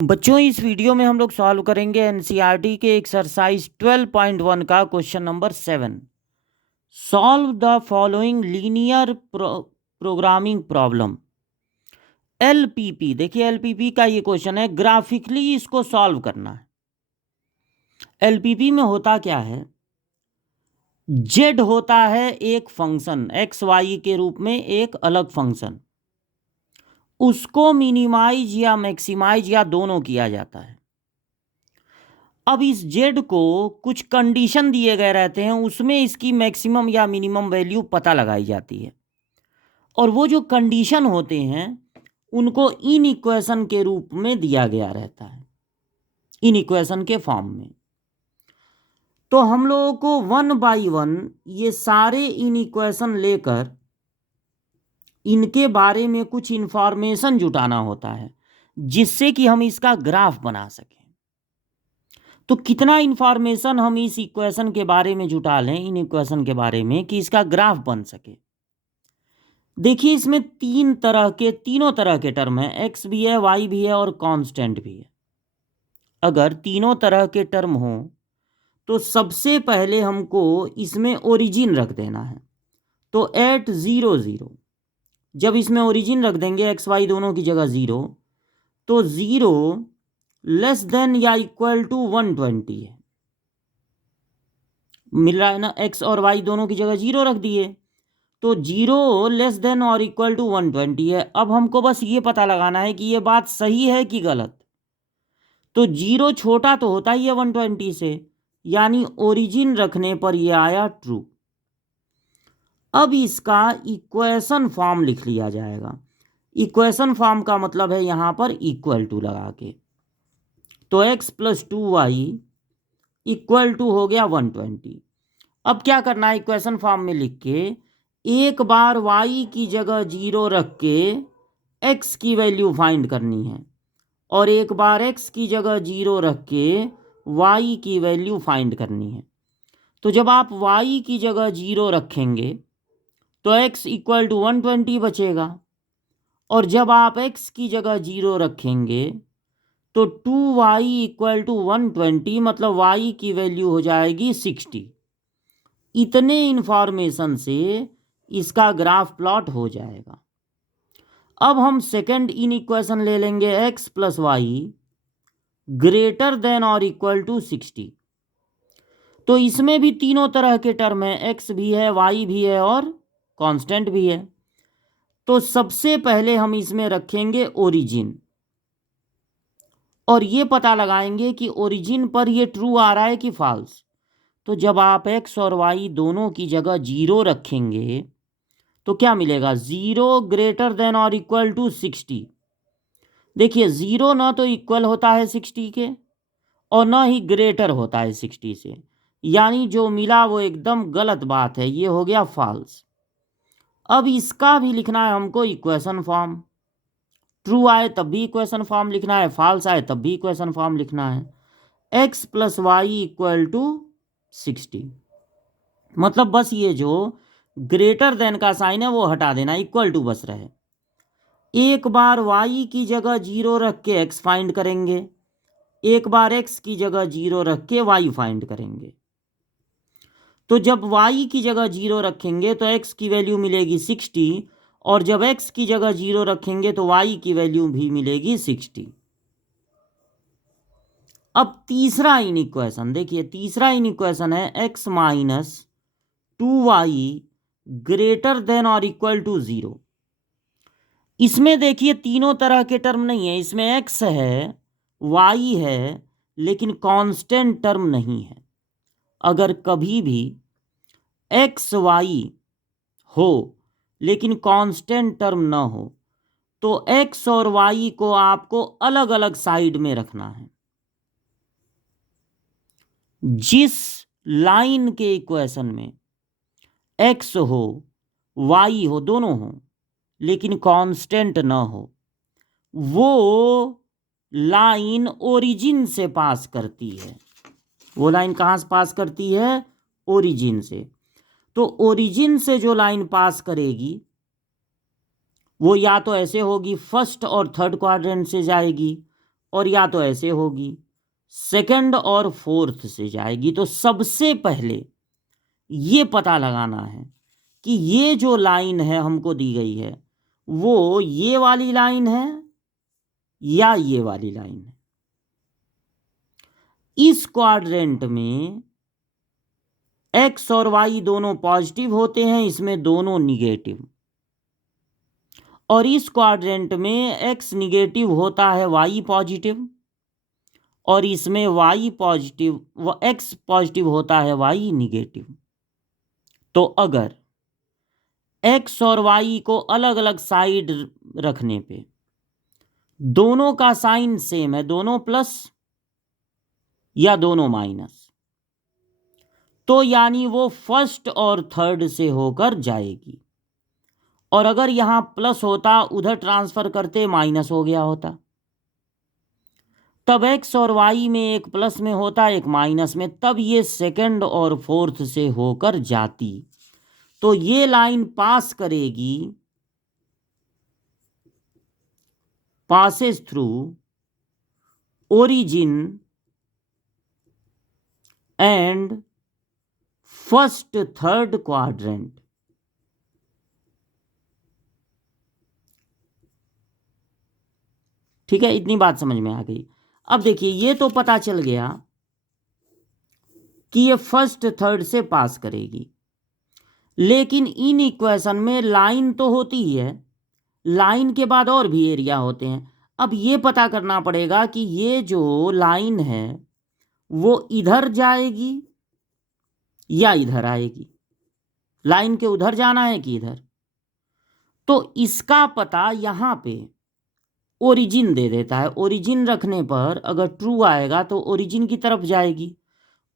बच्चों, इस वीडियो में हम लोग सॉल्व करेंगे एनसीईआरटी के एक्सरसाइज 12.1 का question number 7। Solve the following linear programming problem. LPP, देखिए एलपीपी का ये क्वेश्चन है, ग्राफिकली इसको सॉल्व करना है। एलपीपी में होता क्या है, जेड होता है एक फंक्शन, एक्स वाई के रूप में एक अलग फंक्शन, उसको मिनिमाइज या मैक्सिमाइज या दोनों किया जाता है। अब इस जेड को कुछ कंडीशन दिए गए रहते हैं, उसमें इसकी मैक्सिमम या मिनिमम वैल्यू पता लगाई जाती है, और वो जो कंडीशन होते हैं उनको इन इक्वेशन के रूप में दिया गया रहता है, इन इक्वेशन के फॉर्म में। तो हम लोगों को 1 बाई 1 ये सारे इन इक्वेशन लेकर इनके बारे में कुछ इंफॉर्मेशन जुटाना होता है, जिससे कि हम इसका ग्राफ बना सकें। तो कितना इंफॉर्मेशन हम इस इक्वेशन के बारे में जुटा लें, इन इक्वेशन के बारे में, कि इसका ग्राफ बन सके। देखिए, इसमें तीनों तरह के टर्म हैं, एक्स भी है, वाई भी है और कांस्टेंट भी है। अगर तीनों तरह के टर्म हो तो सबसे पहले हमको इसमें ओरिजिन रख देना है। तो एट 0 0, जब इसमें ओरिजिन रख देंगे एक्स वाई दोनों की जगह 0, तो 0 लेस देन या इक्वल टू 120 है। मिल रहा है ना, एक्स और वाई दोनों की जगह 0 रख दिए, तो 0 लेस देन और इक्वल टू 120 है। अब हमको बस ये पता लगाना है कि ये बात सही है कि गलत। तो 0 छोटा तो होता ही है 120 से, यानी ओरिजिन रखने पर ये आया ट्रू। अब इसका इक्वेशन फॉर्म लिख लिया जाएगा। इक्वेशन फॉर्म का मतलब है यहां पर इक्वल टू लगा के। तो x plus 2y equal to हो गया 120। अब क्या करना है, इक्वेशन फॉर्म में लिख के एक बार y की जगह 0 रख के x की वैल्यू फाइंड करनी है, और एक बार x की जगह 0 रख के y की वैल्यू फाइंड करनी है। तो जब आप y की जगह 0 रखेंगे तो x इक्वल टू 120 बचेगा, और जब आप x की जगह 0 रखेंगे तो 2y इक्वल टू 120, मतलब y की वैल्यू हो जाएगी 60। इतने इंफॉर्मेशन से इसका ग्राफ प्लॉट हो जाएगा। अब हम सेकंड इन इक्वेशन ले लेंगे, x plus y greater than और इक्वल टू 60। तो इसमें भी तीनों तरह के टर्म है, x भी है, y भी है और कांस्टेंट भी है। तो सबसे पहले हम इसमें रखेंगे ओरिजिन, और ये पता लगाएंगे कि ओरिजिन पर ये ट्रू आ रहा है कि फॉल्स। तो जब आप x और y दोनों की जगह 0 रखेंगे तो क्या मिलेगा, 0 ग्रेटर देन और इक्वल टू 60। देखिए, 0 ना तो इक्वल होता है 60 के और ना ही ग्रेटर होता है 60 से, यानी जो मिला वो एकदम गलत बात है, ये हो गया फॉल्स। अब इसका भी लिखना है हमको इक्वेशन फॉर्म। ट्रू आए तब भी इक्वेशन फॉर्म लिखना है, फॉल्स आए तब भी इक्वेशन फॉर्म लिखना है। x plus y equal to 60, मतलब बस ये जो ग्रेटर देन का साइन है वो हटा देना, इक्वल टू बस रहे। एक बार y की जगह 0 रख के x फाइंड करेंगे, एक बार x की जगह 0 रख के y फाइंड करेंगे। तो जब y की जगह 0 रखेंगे तो x की वैल्यू मिलेगी 60, और जब x की जगह 0 रखेंगे तो y की वैल्यू भी मिलेगी 60। अब तीसरा इन इक्वेशन देखिए, तीसरा इन इक्वेशन है x minus 2y greater than और इक्वल टू 0। इसमें देखिए तीनों तरह के टर्म नहीं है, इसमें x है, y है, लेकिन कांस्टेंट टर्म नहीं है। अगर कभी भी एक्स वाई हो लेकिन कांस्टेंट टर्म ना हो तो x और y को आपको अलग अलग साइड में रखना है। जिस लाइन के इक्वेशन में x हो y हो, दोनों हो, लेकिन कांस्टेंट ना हो, वो लाइन ओरिजिन से पास करती है। वो लाइन कहाँ से पास करती है, ओरिजिन से। तो ओरिजिन से जो लाइन पास करेगी वो या तो ऐसे होगी, फर्स्ट और थर्ड क्वाड्रेंट से जाएगी, और या तो ऐसे होगी, सेकंड और फोर्थ से जाएगी। तो सबसे पहले ये पता लगाना है कि ये जो लाइन है हमको दी गई है वो ये वाली लाइन है या ये वाली लाइन है। इस क्वाड्रेंट में एक्स और वाई दोनों पॉजिटिव होते हैं, इसमें दोनों निगेटिव। और इस क्वाड्रेंट में एक्स निगेटिव होता है, वाई पॉजिटिव, और इसमें वाई पॉजिटिव व एक्स पॉजिटिव होता है, वाई निगेटिव। तो अगर एक्स और वाई को अलग अलग साइड रखने पे दोनों का साइन सेम है, दोनों प्लस या दोनों माइनस, तो यानी वो फर्स्ट और थर्ड से होकर जाएगी। और अगर यहां प्लस होता, उधर ट्रांसफर करते माइनस हो गया होता, तब एक्स और वाई में एक प्लस में होता एक माइनस में, तब ये सेकंड और फोर्थ से होकर जाती। तो ये लाइन पास करेगी, passes through origin and first third quadrant। ठीक है, इतनी बात समझ में आ गई। अब देखिए, ये तो पता चल गया कि ये फर्स्ट थर्ड से पास करेगी, लेकिन इन इक्वेशन में लाइन तो होती ही है, लाइन के बाद और भी एरिया होते हैं। अब ये पता करना पड़ेगा कि ये जो लाइन है वो इधर जाएगी या इधर आएगी, लाइन के उधर जाना है कि इधर। तो इसका पता यहां पे ओरिजिन दे देता है। ओरिजिन रखने पर अगर ट्रू आएगा तो ओरिजिन की तरफ जाएगी,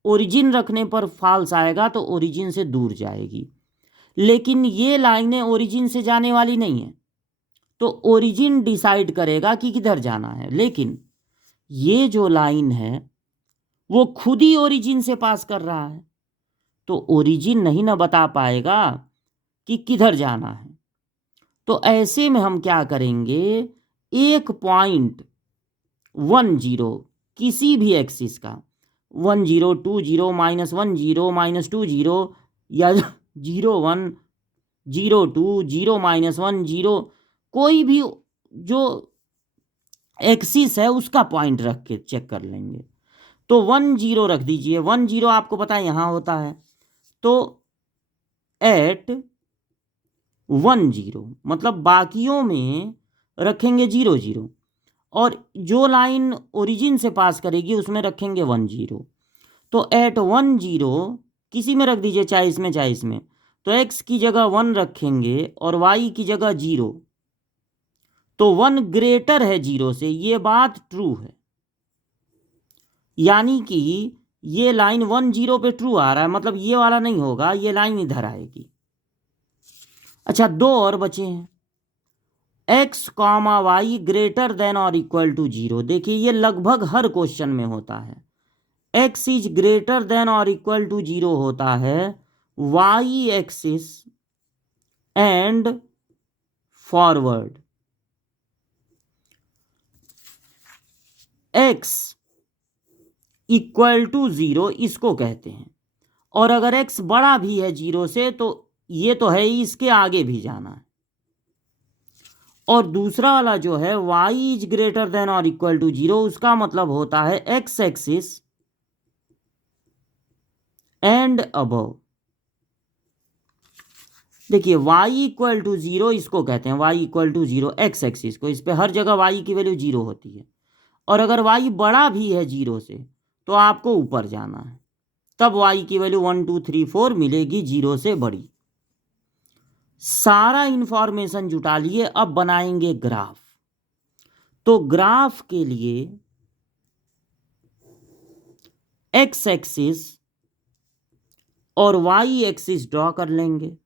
ओरिजिन रखने पर फॉल्स आएगा तो ओरिजिन से दूर जाएगी। लेकिन ये लाइनें ओरिजिन से जाने वाली नहीं है, तो ओरिजिन डिसाइड करेगा कि किधर जाना है। लेकिन ये जो लाइन है वो खुद ही ओरिजिन से पास कर रहा है, तो ओरिजिन नहीं ना बता पाएगा कि किधर जाना है। तो ऐसे में हम क्या करेंगे, एक पॉइंट 10 किसी भी एक्सिस का, 10 20 -10 -20 या 01 02 0 -10, कोई भी जो एक्सिस है उसका पॉइंट रख के चेक कर लेंगे। तो 10 रख दीजिए, 10 आपको पता है यहां होता है, तो एट 10 मतलब बाकियों में रखेंगे 0 और जो लाइन ओरिजिन से पास करेगी उसमें रखेंगे 10। तो एट 10 किसी में रख दीजिए, चाहे इसमें चाहे इसमें। तो x की जगह 1 रखेंगे और y की जगह 0। तो 1 ग्रेटर है 0 से, ये बात ट्रू है, यानी कि ये लाइन 10 पे ट्रू आ रहा है, मतलब ये वाला नहीं होगा, ये लाइन इधर आएगी। अच्छा, दो और बचे हैं, x, y ग्रेटर देन और इक्वल टू 0। देखिए, ये लगभग हर क्वेश्चन में होता है। x इज ग्रेटर देन और इक्वल टू 0 होता है y axis and forward. x equal to 0 इसको कहते हैं, और अगर x बड़ा भी है 0 से तो ये तो है ही, इसके आगे भी जाना है। और दूसरा वाला जो है y इज ग्रेटर देन और इक्वल टू 0, उसका मतलब होता है x एक्सिस एंड अबव। देखिए, y इक्वल टू 0 इसको कहते हैं, y equal to 0 x axis को, इस पे हर जगह y की वैल्यू 0 होती है। और अगर y बड़ा भी है 0 से तो आपको ऊपर जाना है, तब y की वैल्यू 1 2 3 4 मिलेगी 0 से बड़ी। सारा इंफॉर्मेशन जुटा लिए, अब बनाएंगे ग्राफ। तो ग्राफ के लिए x एक्सिस और y एक्सिस ड्रॉ कर लेंगे।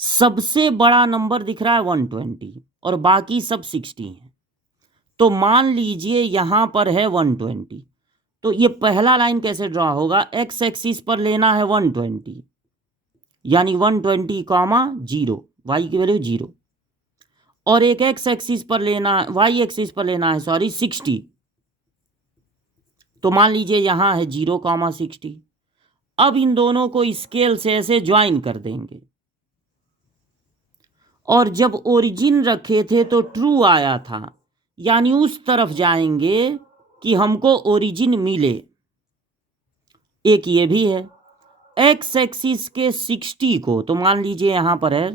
सबसे बड़ा नंबर दिख रहा है 120 और बाकी सब 60 है। तो मान लीजिए यहां पर है 120, तो ये पहला लाइन कैसे ड्रॉ होगा, x एक्सिस पर लेना है 120, यानी 120 0, y की वैल्यू 0, और एक एक्स एक्सिस पर लेना, वाई एक्सिस पर लेना है, सॉरी 60। तो मान लीजिए यहाँ है 0,60। अब इन दोनों को स्केल से ऐसे ज्वाइन कर देंगे, और जब ओरिजिन रखे थे तो ट्रू आया था, यानी उस तरफ जाएंगे कि हमको ओरिजिन मिले। एक ये भी है, एक्स एक्सिस के 60 को, तो मान लीजिए यहाँ पर है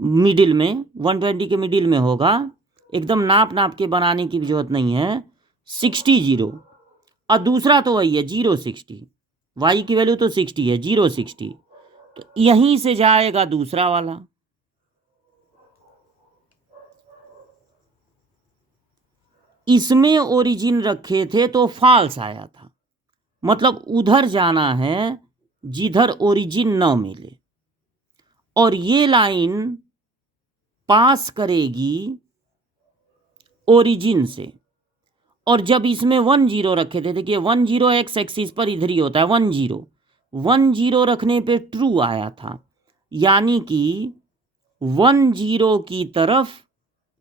मिडिल में, 120 के मिडिल में होगा, एकदम नाप के बनाने की जरूरत नहीं है, 60 0, और दूसरा तो वही है 0,60, वाई की वैल्यू तो 60 है, 0,60, तो यहीं से जाएगा दूसरा वाला। इसमें ओरिजिन रखे थे तो फॉल्स आया था, मतलब उधर जाना है जिधर ओरिजिन न मिले, और ये लाइन पास करेगी ओरिजिन से। और जब इसमें 10 रखे थे, देखिए 10 एक्स एक्सिस पर इधर ही होता है, 10 रखने पे ट्रू आया था, यानी कि 10 की तरफ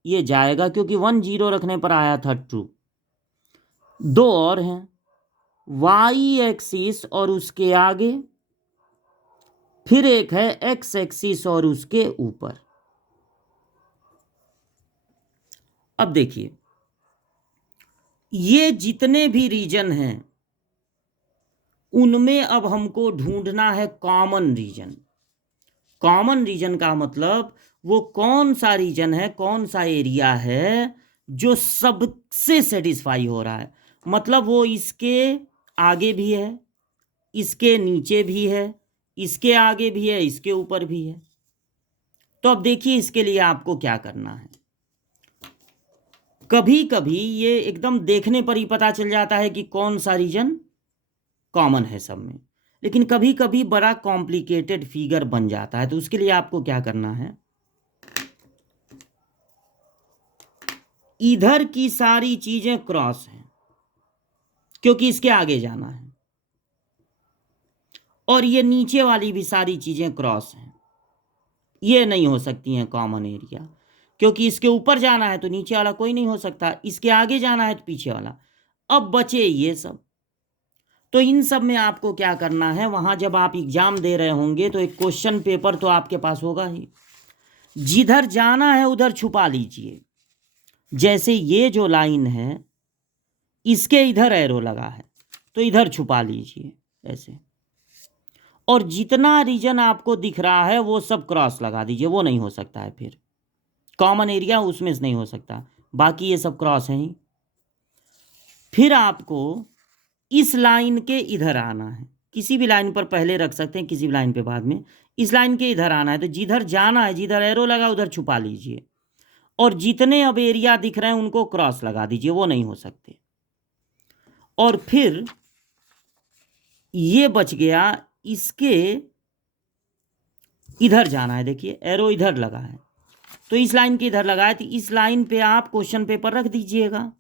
ये जाएगा, क्योंकि 10 रखने पर आया था ट्रू। दो और हैं, वाई एक्सिस और उसके आगे, फिर एक है एक्स एक्सिस और उसके ऊपर। अब देखिए, ये जितने भी रीजन हैं उनमें अब हमको ढूंढना है कॉमन रीजन। कॉमन रीजन का मतलब वो कौन सा रीजन है, कौन सा एरिया है जो सबसे सेटिस्फाई हो रहा है, मतलब वो इसके आगे भी है, इसके नीचे भी है, इसके आगे भी है, इसके ऊपर भी है। तो अब देखिए इसके लिए आपको क्या करना है। कभी कभी ये एकदम देखने पर ही पता चल जाता है कि कौन सा रीजन कॉमन है सब में, लेकिन कभी कभी बड़ा कॉम्प्लिकेटेड फिगर बन जाता है। तो उसके लिए आपको क्या करना है, इधर की सारी चीजें क्रॉस हैं क्योंकि इसके आगे जाना है, और ये नीचे वाली भी सारी चीजें क्रॉस हैं, ये नहीं हो सकती हैं कॉमन एरिया, क्योंकि इसके ऊपर जाना है तो नीचे वाला कोई नहीं हो सकता, इसके आगे जाना है तो पीछे वाला। अब बचे ये सब, तो इन सब में आपको क्या करना है, वहां जब आप एग्जाम दे रहे होंगे तो एक क्वेश्चन पेपर तो आपके पास होगा ही, जिधर जाना है उधर छुपा लीजिए। जैसे ये जो लाइन है इसके इधर एरो लगा है तो इधर छुपा लीजिए ऐसे, और जितना रीजन आपको दिख रहा है वो सब क्रॉस लगा दीजिए, वो नहीं हो सकता है, फिर कॉमन एरिया उसमें से नहीं हो सकता, बाकी ये सब क्रॉस हैं ही। फिर आपको इस लाइन के इधर आना है, किसी भी लाइन पर पहले रख सकते हैं, किसी भी लाइन पे बाद में, इस लाइन के इधर आना है, तो जिधर जाना है, जिधर एरो लगा उधर छुपा लीजिए, और जितने अब एरिया दिख रहे हैं उनको क्रॉस लगा दीजिए, वो नहीं हो सकते। और फिर ये बच गया, इसके इधर जाना है, देखिए एरो इधर लगा है तो इस लाइन के इधर लगा है, तो इस लाइन पे आप क्वेश्चन पेपर रख दीजिएगा,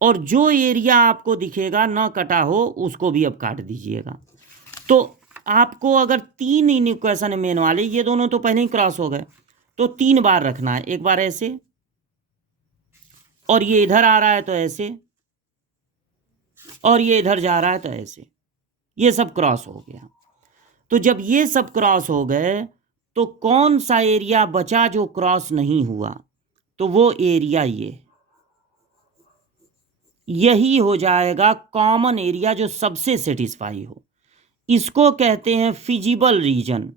और जो एरिया आपको दिखेगा ना कटा हो उसको भी अब काट दीजिएगा। तो आपको अगर 3 इन इक्वेशन मेन वाले, ये दोनों तो पहले ही क्रॉस हो गए, तो 3 बार रखना है, एक बार ऐसे, और ये इधर आ रहा है तो ऐसे, और ये इधर जा रहा है तो ऐसे, ये सब क्रॉस हो गया। तो जब ये सब क्रॉस हो गए तो कौन सा एरिया बचा जो क्रॉस नहीं हुआ, तो वो एरिया यही हो जाएगा कॉमन एरिया जो सबसे सेटिस्फाई हो। इसको कहते हैं फिजिबल रीजन।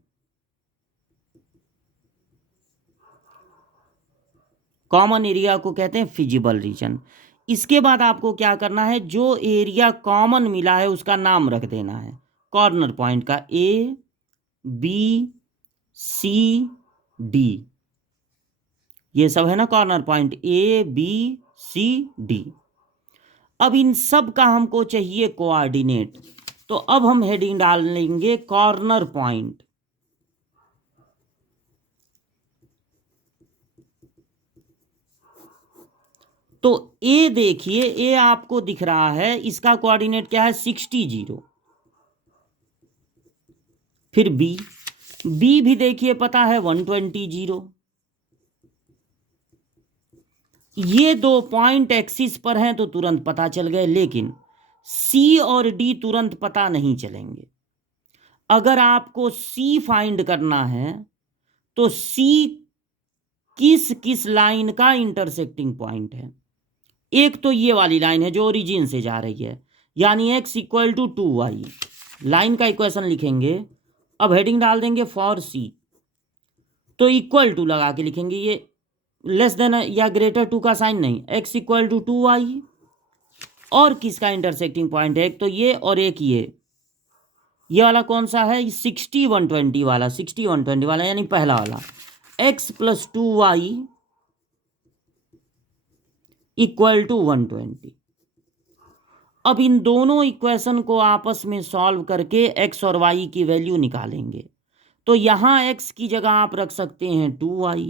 कॉमन एरिया को कहते हैं फिजिबल रीजन। इसके बाद आपको क्या करना है, जो एरिया कॉमन मिला है उसका नाम रख देना है, कॉर्नर पॉइंट का, ए बी सी डी, ये सब है ना corner point, A B C D. अब इन सब का हमको चाहिए कोऑर्डिनेट, तो अब हम हेडिंग डाल लेंगे कॉर्नर पॉइंट। तो ए देखिए, ए आपको दिख रहा है, इसका कोऑर्डिनेट क्या है, 60 0। फिर बी, बी भी देखिए पता है 120 0। ये दो पॉइंट एक्सिस पर हैं तो तुरंत पता चल गए, लेकिन सी और डी तुरंत पता नहीं चलेंगे। अगर आपको सी फाइंड करना है तो सी किस किस लाइन का इंटरसेक्टिंग पॉइंट है। एक तो ये वाली लाइन है जो ओरिजिन से जा रही है, यानी x equal to 2y, line का इक्वेशन लिखेंगे। अब हेडिंग डाल देंगे फॉर सी, तो इक्वल टू लगा के लिखेंगे, ये लेस देन या ग्रेटर टू का साइन नहीं, x इक्वल टू 2y। और किसका इंटरसेक्टिंग पॉइंट है, एक तो ये और एक ये वाला कौन सा है, 60 120 वाला, 60 120 वाला, यानी पहला वाला x plus 2y equal to 120। अब इन दोनों इक्वेशन को आपस में सॉल्व करके x और y की वैल्यू निकालेंगे। तो यहां x की जगह आप रख सकते हैं 2y,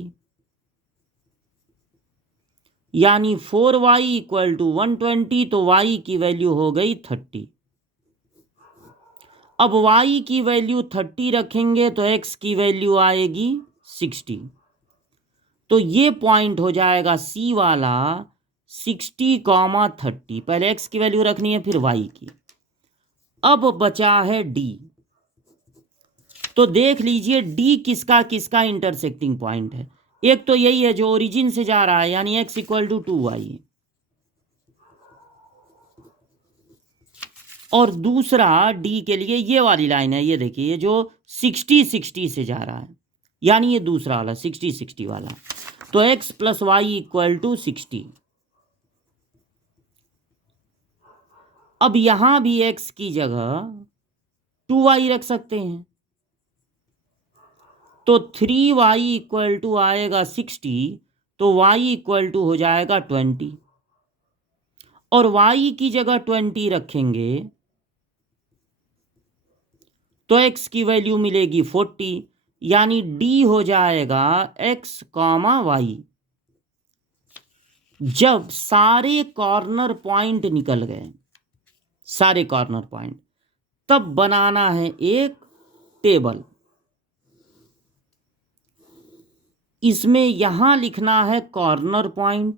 यानी 4y इक्वल टू 120, तो y की वैल्यू हो गई 30। अब y की वैल्यू 30 रखेंगे तो x की वैल्यू आएगी 60। तो ये पॉइंट हो जाएगा C वाला 60, 30। पहले x की वैल्यू रखनी है, फिर y की। अब बचा है D, तो देख लीजिए D किसका किसका इंटरसेक्टिंग पॉइंट है। एक तो यही है जो ओरिजिन से जा रहा है, यानी x इक्वल टू 2y, और दूसरा D के लिए ये वाली लाइन है, ये देखिए, ये जो 60 60 से जा रहा है, यानी ये दूसरा वाला 60 60 वाला। तो x plus y equal to 60। अब यहां भी x की जगह 2y रख सकते हैं, तो 3y इक्वल टू आएगा 60, तो y इक्वल टू हो जाएगा 20, और y की जगह 20 रखेंगे तो x की वैल्यू मिलेगी 40, यानी D हो जाएगा x कॉमा वाई। जब सारे कॉर्नर पॉइंट निकल गए, सारे कॉर्नर पॉइंट, तब बनाना है एक टेबल। इसमें यहां लिखना है कॉर्नर पॉइंट,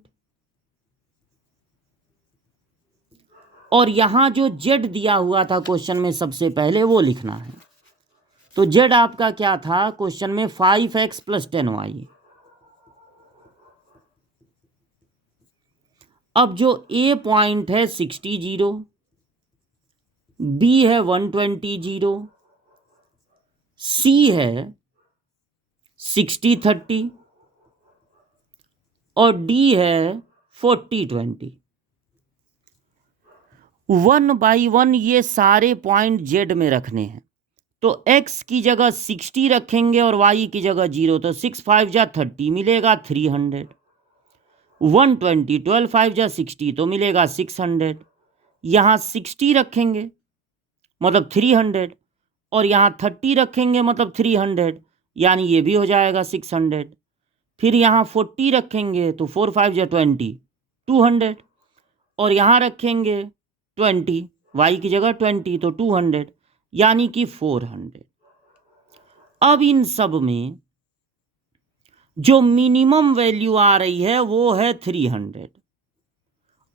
और यहां जो z दिया हुआ था क्वेश्चन में सबसे पहले वो लिखना है। तो z आपका क्या था क्वेश्चन में, 5x प्लस 10y। अब जो A पॉइंट है 60 0, B है 120 0, C है 60 30, और D है 40 20। 1 बाई 1 ये सारे पॉइंट Z में रखने हैं। तो x की जगह 60 रखेंगे और y की जगह 0, तो 6 5 जा 30 मिलेगा 300। 120 12 5 जा 60 तो मिलेगा 600। यहाँ 60 रखेंगे मतलब 300, और यहाँ 30 रखेंगे मतलब 300, यानी ये भी हो जाएगा 600। फिर यहाँ 40 रखेंगे तो 4 5 जा 20 200, और यहाँ रखेंगे 20, y की जगह 20 तो 200, यानी कि 400। अब इन सब में जो मिनिमम वैल्यू आ रही है वो है 300,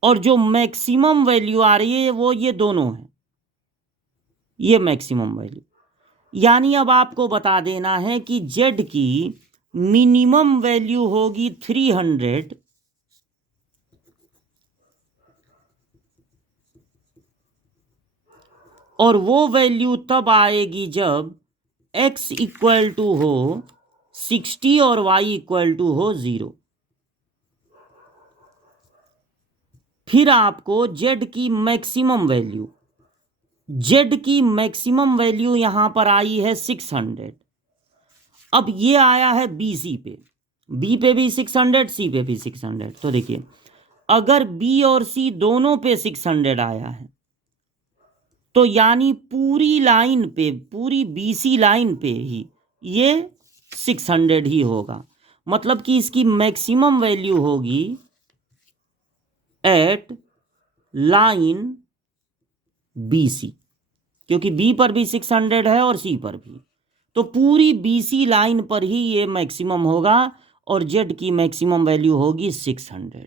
और जो मैक्सिमम वैल्यू आ रही है वो ये दोनों है, ये मैक्सिमम वैल्यू। यानी अब आपको बता देना है कि z की मिनिमम वैल्यू होगी 300, और वो वैल्यू तब आएगी जब x इक्वल टू हो 60 और y इक्वल टू हो 0। फिर आपको z की मैक्सिमम वैल्यू, z की मैक्सिमम वैल्यू यहां पर आई है 600। अब ये आया है BC पे, B पे भी 600, C पे भी 600। तो देखिए, अगर B और C दोनों पे 600 आया है, तो यानी पूरी लाइन पे, पूरी BC लाइन पे ही ये 600 ही होगा। मतलब कि इसकी मैक्सिमम वैल्यू होगी एट लाइन BC, क्योंकि B पर भी 600 है और C पर भी। तो पूरी BC लाइन पर ही ये मैक्सिमम होगा और जेड की मैक्सिमम वैल्यू होगी 600।